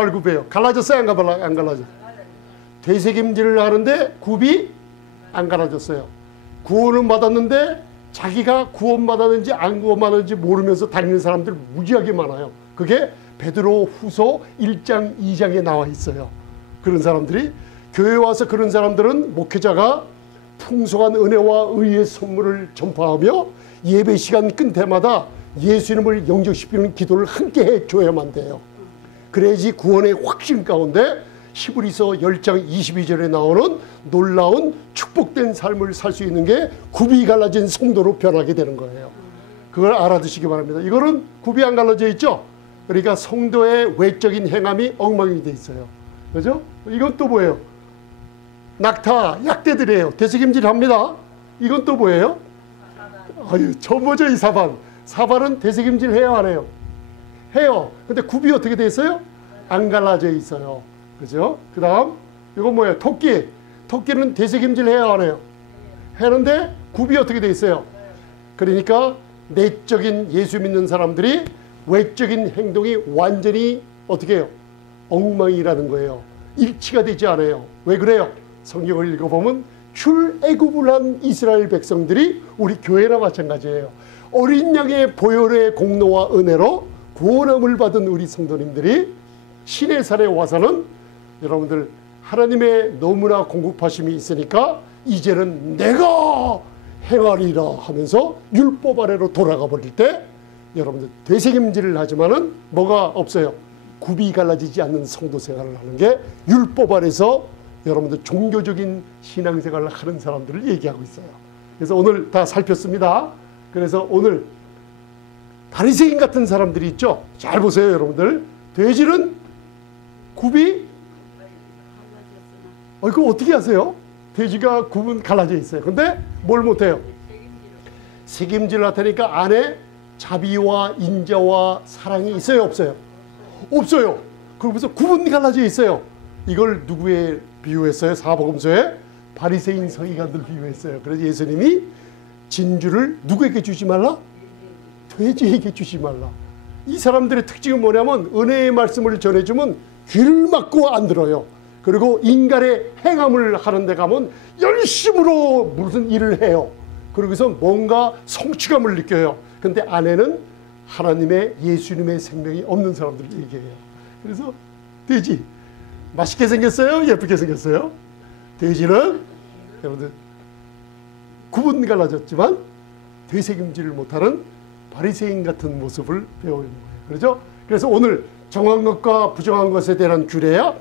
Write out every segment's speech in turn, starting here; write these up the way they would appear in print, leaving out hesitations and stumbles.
발굽이에요. 갈라졌어요? 안 갈라졌어요? 되새김질을 하는데 굽이 안 갈라졌어요. 구원은 받았는데 자기가 구원받았는지 안 구원받았는지 모르면서 다니는 사람들 무지하게 많아요. 그게 베드로 후서 1장 2장에 나와 있어요. 그런 사람들이 교회에 와서 그런 사람들은 목회자가 풍성한 은혜와 의의 선물을 전파하며 예배 시간 끈 때마다 예수님을 영접시키는 기도를 함께 해줘야만 돼요. 그래야지 구원의 확신 가운데 히브리서 10장 22절에 나오는 놀라운 축복된 삶을 살 수 있는 게 굽이 갈라진 성도로 변하게 되는 거예요. 그걸 알아두시기 바랍니다. 이거는 굽이 안 갈라져 있죠? 그러니까 성도의 외적인 행함이 엉망이 돼 있어요. 그죠? 이건 또 뭐예요? 낙타, 약대들이에요. 되새김질 합니다. 이건 또 뭐예요? 아유, 저 뭐죠, 이 사반. 사반은 되새김질 해요, 안 해요? 해요. 근데 굽이 어떻게 돼 있어요? 안 갈라져 있어요. 그죠? 그 다음, 이건 뭐예요? 토끼. 토끼는 되새김질 해요, 안 해요? 하는데 굽이 어떻게 돼 있어요? 그러니까 내적인 예수 믿는 사람들이 외적인 행동이 완전히 어떻게 해요? 엉망이라는 거예요. 일치가 되지 않아요. 왜 그래요? 성경을 읽어보면 출애굽을 한 이스라엘 백성들이 우리 교회나 마찬가지예요. 어린 양의 보혈의 공로와 은혜로 구원함을 받은 우리 성도님들이 신의 살에 와서는 여러분들 하나님의 너무나 공급하심이 있으니까 이제는 내가 행하리라 하면서 율법 아래로 돌아가 버릴 때 여러분들 되새김질을 하지만은 뭐가 없어요? 굽이 갈라지지 않는 성도 생활을 하는 게 율법 아래서 여러분들 종교적인 신앙생활을 하는 사람들을 얘기하고 있어요. 그래서 오늘 다 살폈습니다. 그래서 오늘 바리새인 같은 사람들이 있죠. 잘 보세요, 여러분들. 돼지는 굽이 그거 어떻게 하세요? 돼지가 굽은 갈라져 있어요. 근데 뭘 못해요? 새김질을 하다니까 안에 자비와 인자와 사랑이 있어요, 없어요? 없어요. 그러면서 굽은 갈라져 있어요. 이걸 누구에 비유했어요? 사복음서에 바리새인 서기관들 비유했어요. 그래서 예수님이 진주를 누구에게 주지 말라? 돼지에게 주지 말라. 이 사람들의 특징은 뭐냐면 은혜의 말씀을 전해주면 귀를 막고 안 들어요. 그리고 인간의 행함을 하는 데 가면 열심으로 무슨 일을 해요. 그러고서 뭔가 성취감을 느껴요. 근데 안에는 하나님의 예수님의 생명이 없는 사람들 얘기해요. 그래서 돼지 맛있게 생겼어요? 예쁘게 생겼어요? 돼지는 여러분들 굽은 갈라졌지만 되새김질을 못하는 바리새인 같은 모습을 배우는 거예요. 그렇죠? 그래서 오늘 정한 것과 부정한 것에 대한 규례야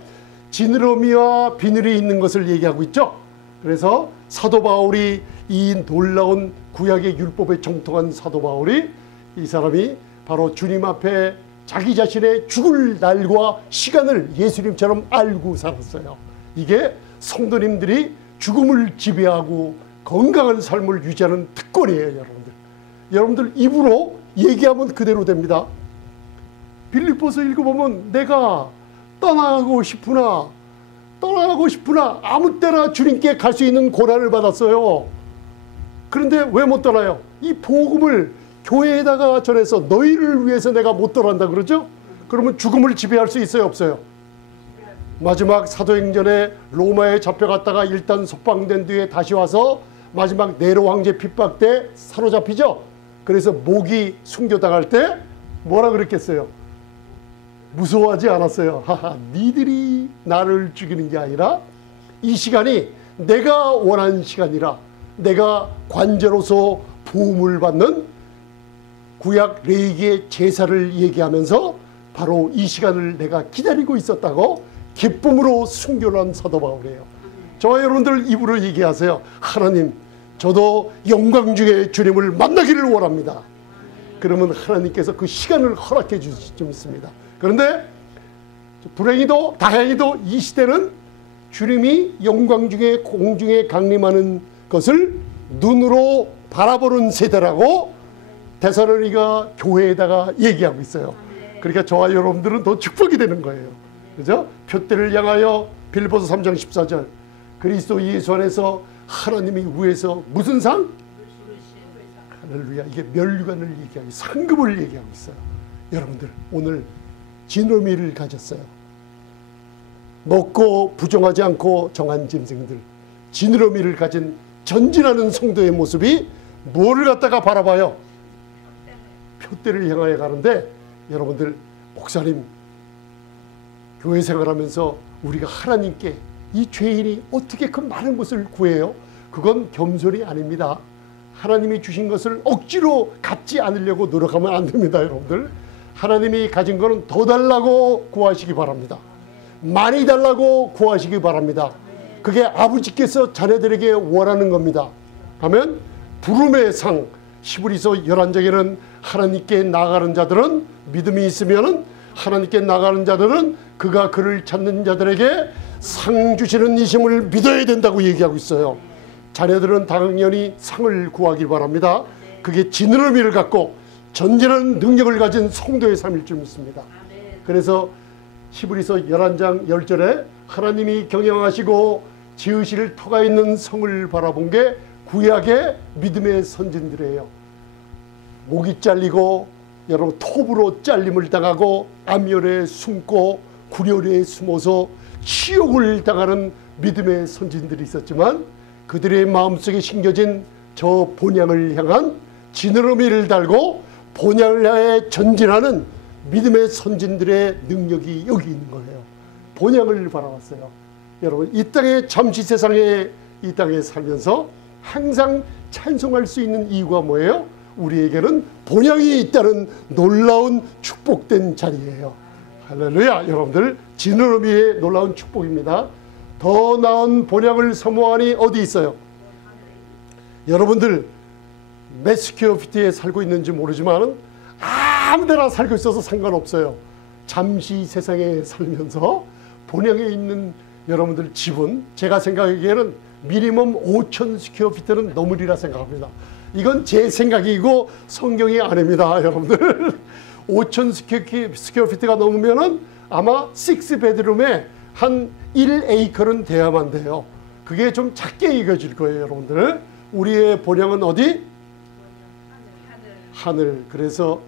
지느러미와 비늘이 있는 것을 얘기하고 있죠. 그래서 사도 바울이 이 놀라운 구약의 율법에 정통한 사도 바울이 이 사람이 바로 주님 앞에 자기 자신의 죽을 날과 시간을 예수님처럼 알고 살았어요. 이게 성도님들이 죽음을 지배하고 건강한 삶을 유지하는 특권이에요, 여러분들. 여러분들 입으로 얘기하면 그대로 됩니다. 빌립보서 읽어보면 내가 떠나가고 싶으나 아무 때나 주님께 갈 수 있는 고난을 받았어요. 그런데 왜 못 떠나요? 이 복음을 교회에다가 전해서 너희를 위해서 내가 못 떠난다 그러죠? 그러면 죽음을 지배할 수 있어요, 없어요? 마지막 사도행전에 로마에 잡혀갔다가 일단 석방된 뒤에 다시 와서 마지막 네로 황제 핍박 때 사로잡히죠? 그래서 목이 순교당할 때 뭐라 그랬겠어요? 무서워하지 않았어요. 하하, 니들이 나를 죽이는 게 아니라 이 시간이 내가 원하는 시간이라 내가 관제로서 부음을 받는 구약 레위기의 제사를 얘기하면서 바로 이 시간을 내가 기다리고 있었다고 기쁨으로 순교한 사도 바울이에요. 저와 여러분들 입으로 얘기하세요. 하나님, 저도 영광 중에 주님을 만나기를 원합니다. 그러면 하나님께서 그 시간을 허락해 주실 좀 있습니다. 그런데 불행히도 다행히도 이 시대는 주님이 영광 중에 공중에 강림하는 것을 눈으로 바라보는 세대라고 데살로니가 교회에다가 얘기하고 있어요. 그러니까 저와 여러분들은 더 축복이 되는 거예요. 그죠? 표대를 향하여 빌립보서 3장 14절 그리스도 예수 안에서 하나님이 위에서 무슨 상? 할렐루야. 이게 멸류관을 얘기하고 상급을 얘기하고 있어요. 여러분들 오늘 지느러미를 가졌어요. 먹고 부정하지 않고 정한 짐승들, 지느러미를 가진 전진하는 성도의 모습이 뭐를 갖다가 바라봐요? 표대를 향하여 가는데, 여러분들, 목사님, 교회 생활하면서 우리가 하나님께 이 죄인이 어떻게 그 많은 것을 구해요? 그건 겸손이 아닙니다. 하나님이 주신 것을 억지로 갖지 않으려고 노력하면 안 됩니다. 여러분들, 하나님이 가진 것은 더 달라고 구하시기 바랍니다. 많이 달라고 구하시기 바랍니다. 그게 아버지께서 자녀들에게 원하는 겁니다. 하면 부름의 상, 히브리서 11장에는 하나님께 나아가는 자들은, 믿음이 있으면 하나님께 나아가는 자들은 그가 그를 찾는 자들에게 상 주시는 이심을 믿어야 된다고 얘기하고 있어요. 자녀들은 당연히 상을 구하기 바랍니다. 그게 지느러미를 갖고 전진하는 능력을 가진 성도의 삶일 줄 믿습니다. 그래서 히브리서 11장 10절에 하나님이 경영하시고 지으실 터가 있는 성을 바라본 게 구약의 믿음의 선진들이에요. 목이 잘리고 여러분 톱으로 잘림을 당하고 암열에 숨고 구려에 숨어서 치욕을 당하는 믿음의 선진들이 있었지만, 그들의 마음속에 심겨진 저 본향을 향한 지느러미를 달고 본향을 향해 전진하는 믿음의 선진들의 능력이 여기 있는 거예요. 본향을 바라봤어요. 여러분, 이 땅에 잠시 세상에 이 땅에 살면서 항상 찬송할 수 있는 이유가 뭐예요? 우리에게는 본향이 있다는 놀라운 축복된 자리예요. 할렐루야. 여러분들, 지느러미의 놀라운 축복입니다. 더 나은 본향을 사모하니 어디 있어요? 여러분들 몇 스퀘어피트에 살고 있는지 모르지만 아무데나 살고 있어서 상관없어요. 잠시 세상에 살면서 본향에 있는 여러분들 집은 제가 생각하기에는 미니멈 5,000 스퀘어피트는 넘으리라 생각합니다. 이건 제 생각이고 성경이 아닙니다. 여러분들 5,000 스퀘어피트가 넘으면은 아마 6베드룸에 한 1에이커는 돼야만 돼요. 그게 좀 작게 이겨질 거예요. 여러분들, 우리의 본향은 어디? 하늘. 그래서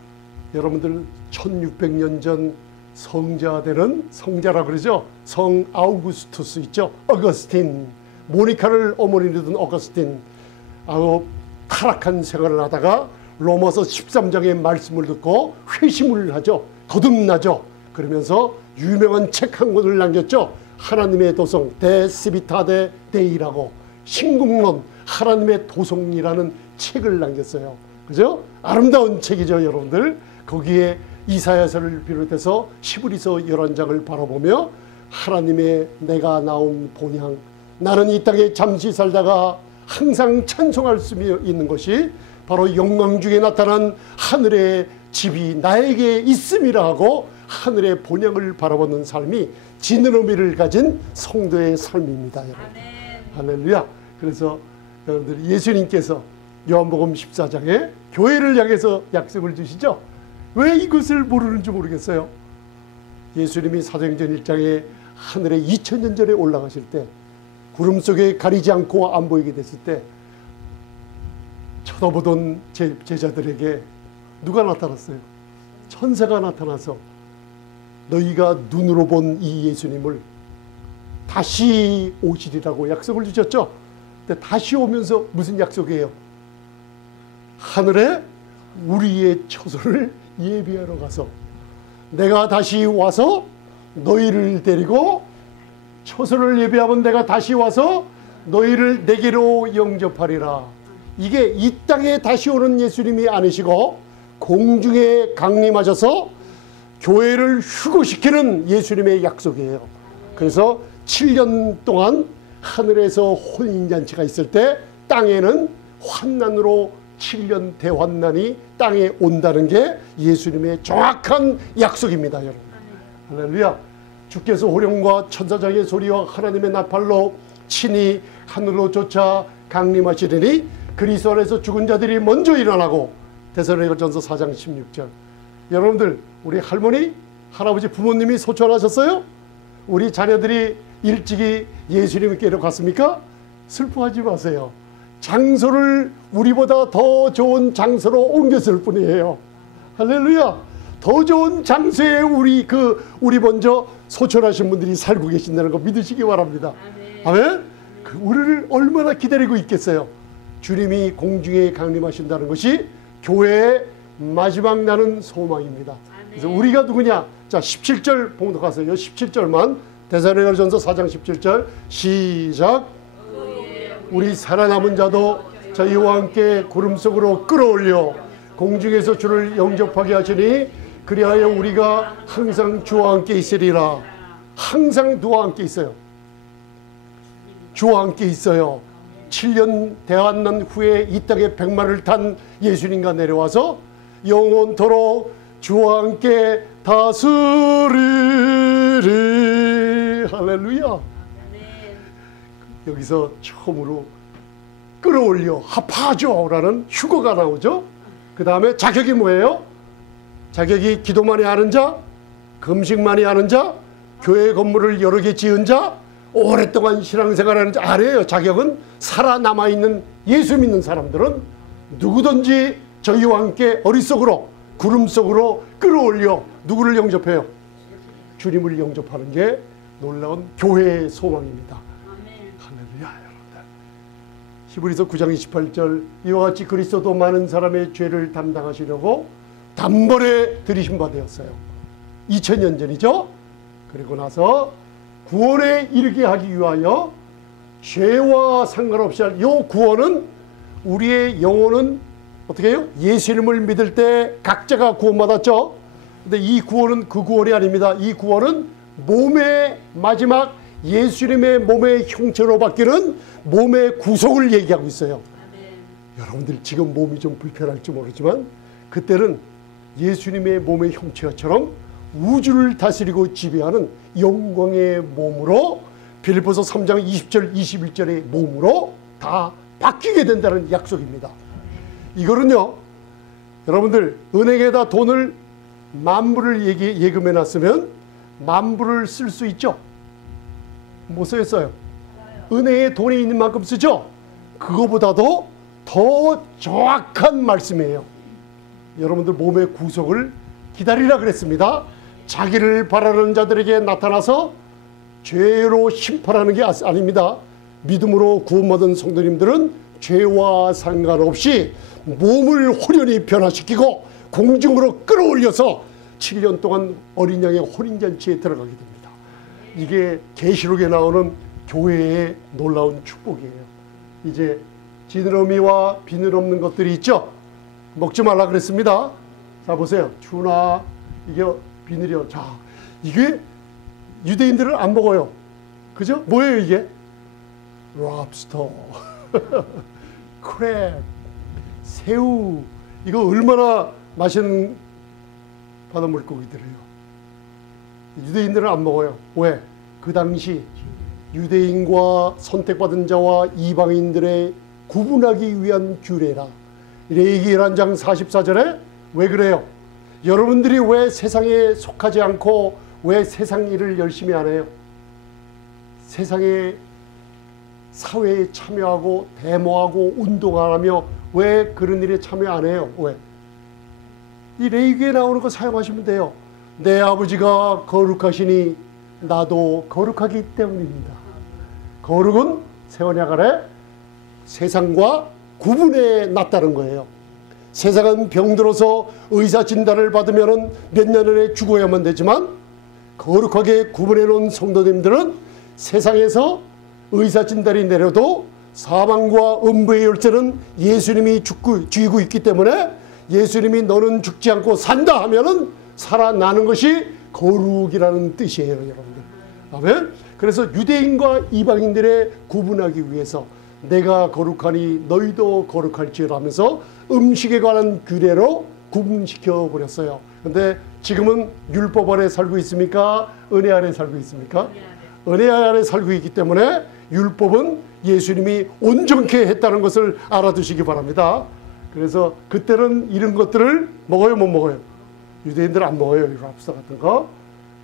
여러분들 1600년 전 성자되는, 성자라 그러죠. 성 아우구스투스 있죠. 어거스틴, 모니카를 어머니로 둔 어거스틴, 타락한 생활을 하다가 로마서 13장의 말씀을 듣고 회심을 하죠. 거듭나죠. 그러면서 유명한 책 한 권을 남겼죠. 하나님의 도성, 데 시비타데 데이라고, 신국론 하나님의 도성이라는 책을 남겼어요. 그죠? 아름다운 책이죠. 여러분들, 거기에 이사야서를 비롯해서 히브리서 11장을 바라보며 하나님의 내가 나온 본향, 나는 이 땅에 잠시 살다가 항상 찬송할 수 있는 것이 바로 영광 중에 나타난 하늘의 집이 나에게 있음이라 하고 하늘의 본향을 바라보는 삶이 지느러미를 가진 성도의 삶입니다. 여러분. 할렐루야. 그래서 여러분들, 예수님께서 요한복음 14장에 교회를 향해서 약속을 주시죠. 왜 이것을 모르는지 모르겠어요. 예수님이 사도행전 1장에 하늘에 2000년 전에 올라가실 때 구름 속에 가리지 않고 안 보이게 됐을 때 쳐다보던 제자들에게 누가 나타났어요? 천사가 나타나서 너희가 눈으로 본 이 예수님을 다시 오시리라고 약속을 주셨죠. 근데 다시 오면서 무슨 약속이에요? 하늘에 우리의 처소를 예비하러 가서 내가 다시 와서 너희를 데리고, 처소를 예비하면 내가 다시 와서 너희를 내게로 영접하리라. 이게 이 땅에 다시 오는 예수님이 아니시고 공중에 강림하셔서 교회를 휴거시키는 예수님의 약속이에요. 그래서 7년 동안 하늘에서 혼인잔치가 있을 때 땅에는 환난으로 7년 대환난이 땅에 온다는 게 예수님의 정확한 약속입니다. 여러분, 할렐루야. 주께서 호령과 천사장의 소리와 하나님의 나팔로 친히 하늘로 쫓아 강림하시리니 그리스도 안에서 죽은 자들이 먼저 일어나고. 데살로니가전서 4장 16절. 여러분들, 우리 할머니, 할아버지, 부모님이 소천하셨어요? 우리 자녀들이 일찍이 예수님께로 갔습니까? 슬퍼하지 마세요. 장소를 우리보다 더 좋은 장소로 옮겼을 뿐이에요. 할렐루야. 더 좋은 장소에 우리 먼저 소천하신 분들이 살고 계신다는 거 믿으시기 바랍니다. 아멘. 우리를 얼마나 기다리고 있겠어요. 주님이 공중에 강림하신다는 것이 교회의 마지막 나는 소망입니다. 그래서 우리가 누구냐? 자, 17절 봉독하세요. 17절만 데살로니가전서 4장 17절 시작. 우리 살아남은 자도 저희와 함께 구름 속으로 끌어올려 공중에서 주를 영접하게 하시니 그리하여 우리가 항상 주와 함께 있으리라. 항상 주와 함께 있어요. 주와 함께 있어요. 7년 대환난 후에 이 땅에 백마를 탄 예수님과 내려와서 영원토록 주와 함께 다스리리. 할렐루야. 여기서 처음으로 끌어올려 합하죠라는 휴거가 나오죠. 그 다음에 자격이 뭐예요? 자격이 기도 많이 하는 자, 금식 많이 하는 자, 교회 건물을 여러 개 지은 자, 오랫동안 신앙생활하는 자 아니에요. 자격은 살아남아있는 예수 믿는 사람들은 누구든지 저희와 함께 어릿속으로 구름 속으로 끌어올려 누구를 영접해요? 주님을 영접하는 게 놀라운 교회의 소망입니다. 할렐루야. 여러분들 히브리서 9장 28절 이와 같이 그리스도도 많은 사람의 죄를 담당하시려고 단번에 들이신 바 되었어요. 2000년 전이죠. 그리고 나서 구원에 이르게 하기 위하여 죄와 상관없이 할 이 구원은 우리의 영혼은 어떻게 해요? 예수님을 믿을 때 각자가 구원받았죠. 근데 이 구원은 그 구원이 아닙니다. 이 구원은 몸의 마지막 예수님의 몸의 형체로 바뀌는 몸의 구속을 얘기하고 있어요. 여러분들 지금 몸이 좀 불편할지 모르지만 그때는 예수님의 몸의 형체처럼 우주를 다스리고 지배하는 영광의 몸으로 빌립보서 3장 20절 21절의 몸으로 다 바뀌게 된다는 약속입니다. 이거는요, 여러분들 은행에다 돈을 10,000불을 예금해 놨으면 10,000불을 쓸 수 있죠. 못 써요. 은행에 돈이 있는 만큼 쓰죠. 그거보다도 더 정확한 말씀이에요. 여러분들 몸의 구속을 기다리라 그랬습니다. 자기를 바라는 자들에게 나타나서 죄로 심판하는 게 아닙니다. 믿음으로 구원받은 성도님들은 죄와 상관없이 몸을 호련히 변화시키고 공중으로 끌어올려서 7년 동안 어린 양의 혼인잔치에 들어가게 됩니다. 이게 계시록에 나오는 교회의 놀라운 축복이에요. 이제 지느러미와 비늘 없는 것들이 있죠. 먹지 말라 그랬습니다. 자 보세요. 주나 이게 비늘이요. 자 이게 유대인들은 안 먹어요. 그죠? 뭐예요 이게? 랍스터, 크랩, 새우. 이거 얼마나 맛있는 바닷물고기들이에요. 유대인들은 안 먹어요. 왜? 그 당시 유대인과 선택받은 자와 이방인들의 구분하기 위한 규례라. 레위기 1장 44절에 왜 그래요? 여러분들이 왜 세상에 속하지 않고 왜 세상 일을 열심히 안 해요? 세상의 사회에 참여하고 데모하고 운동하며 왜 그런 일에 참여 안 해요? 왜? 이 레위기에 나오는 거 사용하시면 돼요. 내 아버지가 거룩하시니 나도 거룩하기 때문입니다. 거룩은 세원약 아래 세상과 구분해 놨다는 거예요. 세상은 병들어서 의사 진단을 받으면 몇 년 안에 죽어야만 되지만 거룩하게 구분해 놓은 성도님들은 세상에서 의사 진단이 내려도 사망과 음부의 열쇠는 예수님이 쥐고 있기 때문에 예수님이 너는 죽지 않고 산다 하면은 살아나는 것이 거룩이라는 뜻이에요, 여러분들. 아멘. 그래서 유대인과 이방인들의 구분하기 위해서 내가 거룩하니 너희도 거룩할지라면서 음식에 관한 규례로 구분시켜 버렸어요. 근데 지금은 율법 아래 살고 있습니까? 은혜 아래 살고 있습니까? 은혜 아래 살고 있기 때문에 율법은 예수님이 온전케 했다는 것을 알아두시기 바랍니다. 그래서 그때는 이런 것들을 먹어요, 못 먹어요? 유대인들은 안 먹어요. 이 랍스터 같은 거.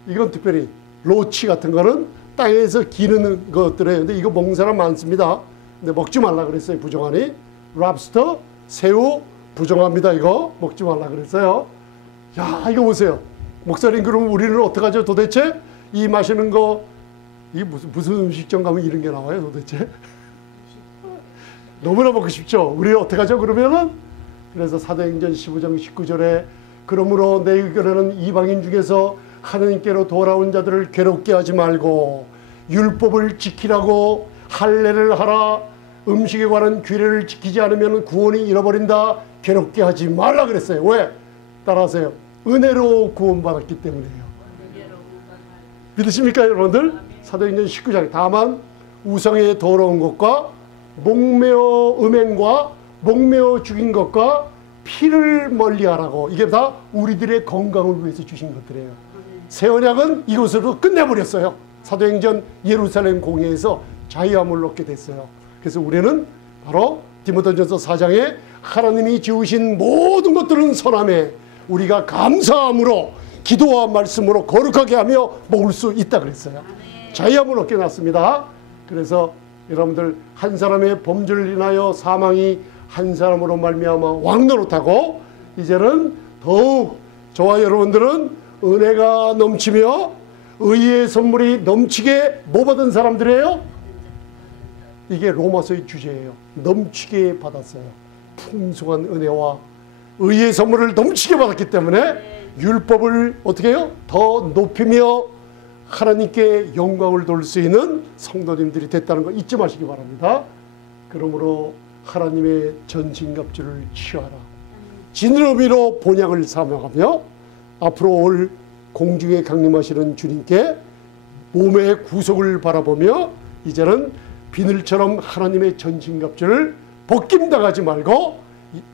이건 특별히 로치 같은 거는 땅에서 기르는 것들이에요. 근데 이거 먹는 사람 많습니다. 근데 먹지 말라 그랬어요, 부정하니. 랍스터, 새우 부정합니다. 이거 먹지 말라 그랬어요. 야, 이거 보세요. 목사님, 그럼 우리는 어떡하죠 도대체? 이 마시는 거, 이게 무슨 음식점 가면 이런 게 나와요 도대체? 너무나 먹고 싶죠. 우리 어떡하죠 그러면은? 그래서 사도행전 15장 19절에 그러므로 너희에게는 이방인 중에서 하느님께로 돌아온 자들을 괴롭게 하지 말고 율법을 지키라고 할례를 하라. 음식에 관한 규례를 지키지 않으면 구원이 잃어버린다. 괴롭게 하지 말라 그랬어요. 왜? 따라하세요. 은혜로 구원받았기 때문이에요. 믿으십니까 여러분들? 사도행전 19장. 다만 우상의 더러운 것과 목매어 음행과 목매어 죽인 것과 피를 멀리하라고. 이게 다 우리들의 건강을 위해서 주신 것들이에요. 새 언약은 이것으로 끝내버렸어요. 사도행전 예루살렘 공회에서 자유함을 얻게 됐어요. 그래서 우리는 바로 디모데전서 4장에 하나님이 지으신 모든 것들은 선함에 우리가 감사함으로 기도와 말씀으로 거룩하게 하며 먹을 수 있다 그랬어요. 자유함을 얻게 났습니다. 그래서 여러분들 한 사람의 범죄를 인하여 사망이 한 사람으로 말미암아 왕노릇하고 이제는 더욱 저와 여러분들은 은혜가 넘치며 의의 선물이 넘치게 뭐 받은 사람들이에요? 이게 로마서의 주제예요. 넘치게 받았어요. 풍성한 은혜와 의의 선물을 넘치게 받았기 때문에 율법을 어떻게 해요? 더 높이며 하나님께 영광을 돌릴 수 있는 성도님들이 됐다는 거 잊지 마시기 바랍니다. 그러므로 하나님의 전신갑주를 취하라. 진의로 본향을 사명하며 앞으로 올 공중에 강림하시는 주님께 몸의 구속을 바라보며 이제는 비늘처럼 하나님의 전신갑주를 벗김당하지 말고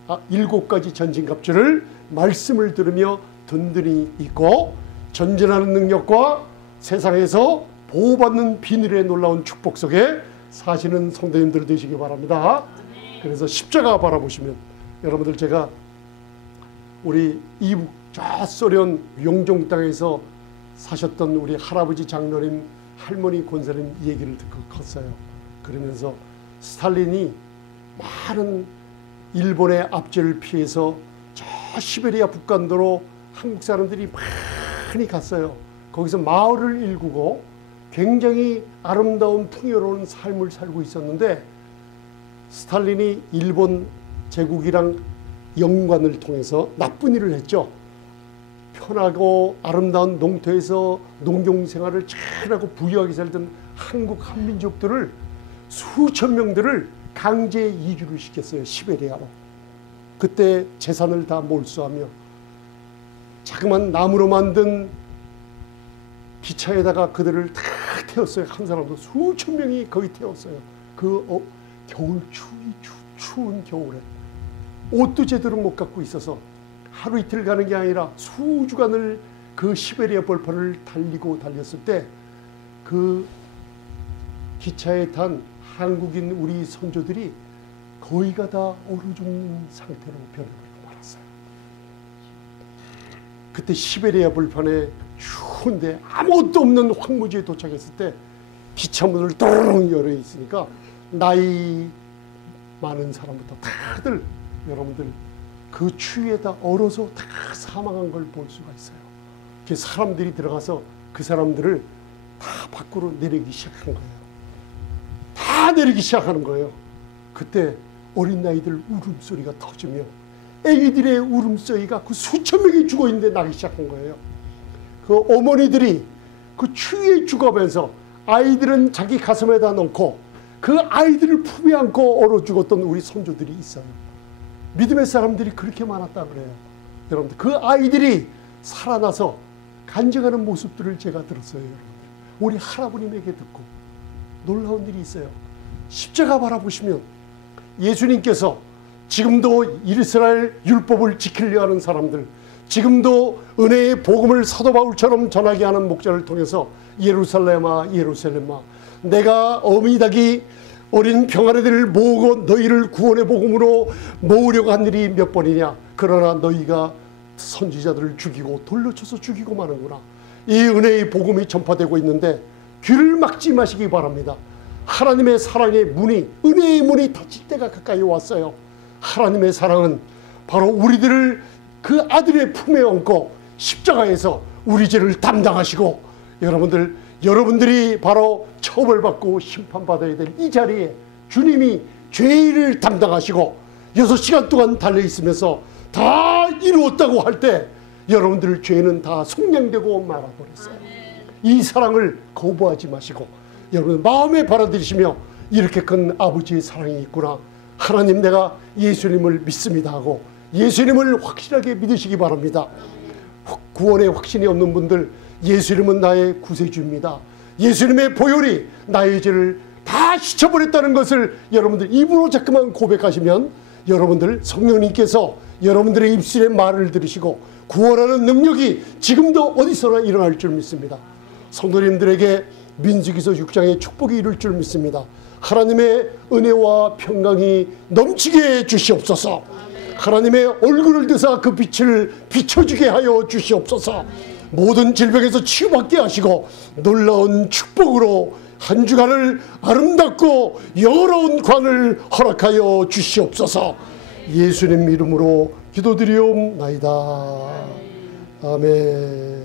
7가지 전신갑주를 말씀을 들으며 든든히 입고 전진하는 능력과 세상에서 보호받는 비늘의 놀라운 축복 속에 사시는 성도님들 되시기 바랍니다. 그래서 십자가 바라보시면 여러분들 제가 우리 이북 저 소련 용종 땅에서 사셨던 우리 할아버지 장로님 할머니 권사님 얘기를 듣고 컸어요. 그러면서 스탈린이 많은 일본의 압제를 피해서 저 시베리아 북간도로 한국 사람들이 많이 갔어요. 거기서 마을을 일구고 굉장히 아름다운 풍요로운 삶을 살고 있었는데 스탈린이 일본 제국이랑 영관을 통해서 나쁜 일을 했죠. 편하고 아름다운 농토에서 농경생활을 잘하고 부유하게 살던 한국 한민족들을 수천 명들을 강제 이주를 시켰어요. 시베리아로. 그때 재산을 다 몰수하며 자그만 나무로 만든 기차에다가 그들을 다 태웠어요. 한 사람도 수천 명이 거기 태웠어요. 그 겨울 추운 겨울에 옷도 제대로 못 갖고 있어서 하루 이틀 가는 게 아니라 수주간을 그 시베리아 벌판을 달렸을 때 그 기차에 탄 한국인 우리 선조들이 거의가 다 얼어 죽는 상태로 변해버리고 말았어요. 그때 시베리아 벌판에 추운데 아무것도 없는 황무지에 도착했을 때 기차 문을 또롱 열어 있으니까 나이 많은 사람부터 다들 여러분들 그 추위에다 얼어서 다 사망한 걸 볼 수가 있어요. 그 사람들이 들어가서 그 사람들을 다 밖으로 내리기 시작한 거예요. 다 내리기 시작하는 거예요. 그때 어린 아이들 울음소리가 터지며 애기들의 울음소리가 그 수천 명이 죽어있는데 나기 시작한 거예요. 그 어머니들이 그 추위에 죽어가면서 아이들은 자기 가슴에다 넣고 그 아이들을 품에 안고 얼어 죽었던 우리 선조들이 있어요. 믿음의 사람들이 그렇게 많았다 그래요. 여러분들 그 아이들이 살아나서 간증하는 모습들을 제가 들었어요. 여러분들 우리 할아버님에게 듣고 놀라운 일이 있어요. 십자가 바라보시면 예수님께서 지금도 이스라엘 율법을 지키려 하는 사람들, 지금도 은혜의 복음을 사도 바울처럼 전하게 하는 목자를 통해서 예루살렘아 예루살렘아 내가 어미 닭이 어린 병아리들을 모으고 너희를 구원의 복음으로 모으려고 한 일이 몇 번이냐. 그러나 너희가 선지자들을 죽이고 돌려쳐서 죽이고 마는구나. 이 은혜의 복음이 전파되고 있는데 귀를 막지 마시기 바랍니다. 하나님의 사랑의 문이 은혜의 문이 닫힐 때가 가까이 왔어요. 하나님의 사랑은 바로 우리들을 그 아들의 품에 얹고 십자가에서 우리 죄를 담당하시고 여러분들이 바로 처벌받고 심판받아야 될 이 자리에 주님이 죄를 담당하시고 6시간 동안 달려있으면서 다 이루었다고 할 때 여러분들 죄는 다 속량되고 말아버렸어요. 이 사랑을 거부하지 마시고 여러분 마음에 받아들이시며 이렇게 큰 아버지의 사랑이 있구나, 하나님 내가 예수님을 믿습니다 하고 예수님을 확실하게 믿으시기 바랍니다. 구원의 확신이 없는 분들, 예수님은 나의 구세주입니다, 예수님의 보혈이 나의 죄를 다 씻어버렸다는 것을 여러분들 입으로 자꾸만 고백하시면 여러분들 성령님께서 여러분들의 입술의 말을 들으시고 구원하는 능력이 지금도 어디서나 일어날 줄 믿습니다. 성도님들에게 민수기서 6장의 축복이 이룰 줄 믿습니다. 하나님의 은혜와 평강이 넘치게 주시옵소서. 하나님의 얼굴을 드사 그 빛을 비춰주게 하여 주시옵소서. 모든 질병에서 치유받게 하시고 놀라운 축복으로 한 주간을 아름답고 영원한 관을 허락하여 주시옵소서. 예수님 이름으로 기도드리옵나이다. 아멘.